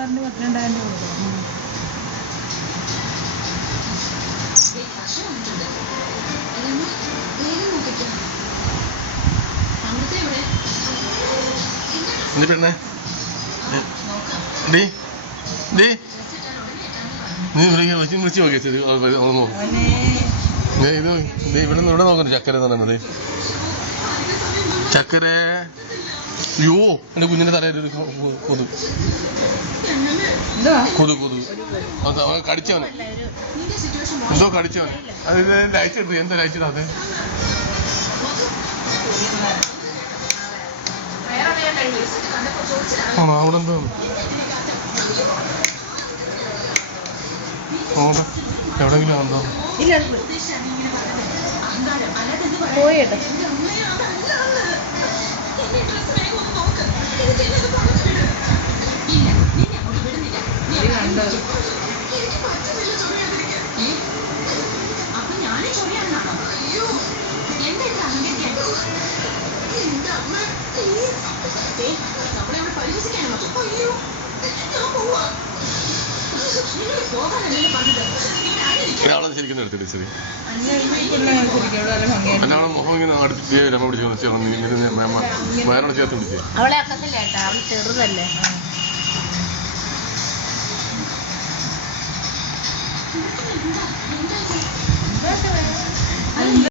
ചുരിദാറിന് 12,000 രൂപ കൊടുക്കണം. പെണ്ണേ ഡീ ഡീ നീ വിളിച്ച് നോക്കിയ ശരി നോക്കും ഇത് ഇവിടെ നിന്ന് ഇവിടെ നോക്കുന്നു ചക്കര എന്ന് പറയുന്നത് ചക്കര യോ എൻ്റെ കുഞ്ഞിൻ്റെ തലയിൽ കൊതു കൊതു കൊതു അവൻ കടിച്ചവനെ എന്തോ കടിച്ചവനെ അത് അയച്ചെടുത്തു എന്താ അയച്ചത് അത് ആണോ അവിടെ എന്തോ എവിടെങ്കിലും ഉണ്ടോ പോയേട്ടോ ഒരാളെ ശരിക്കും എടുത്തിട്ട് ശരി ഒരാളെ മുഖം ഇങ്ങനെ അടുപ്പിച്ച് രമ പിടിച്ച് വയറോട് ചേർത്ത് പിടിച്ച് അവളെ അക്കത്തില്ലേട്ടാ അവൾ ചെറുതല്ലേ.